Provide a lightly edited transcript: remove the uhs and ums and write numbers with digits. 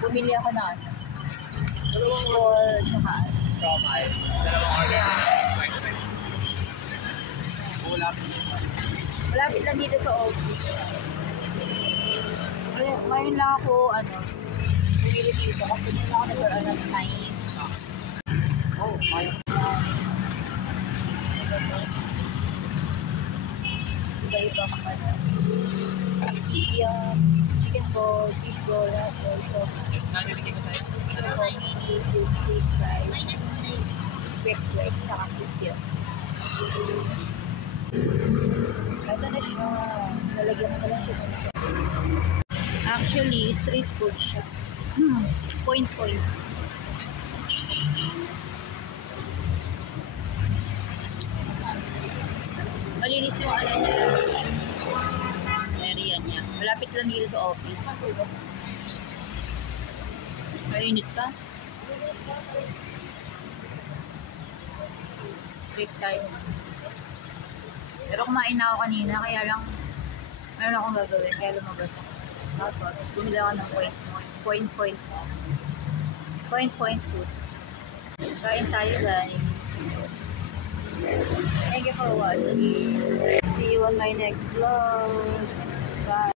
Bumili ako na ano. Fishball, tsaka Siomai. Dalawang order. malapit lang dito sa office. Ngayon lang ako, bumili dito kasi hindi na ako nagkaroon ng time. Oh, my. Iba-iba kung ano. Yung chicken ball, fish ball, also Nabibigay ko sa'yo. mini, cheese stick, fries, quick, tsaka cookie. Ito na siya. Lalagyan ko lang siya ng sauce. Actually, street food siya. Point. Malinis yung ano niya. Area niya. Malapit lang dito sa office. Mainit pa. Break time. Pero kumain na ako kanina, kaya lang meron akong gagawin, kaya lumabas ako. Tapos, bumili ako ng point food. Kain tayo guys. Thank you for watching. See you on my next vlog. Bye.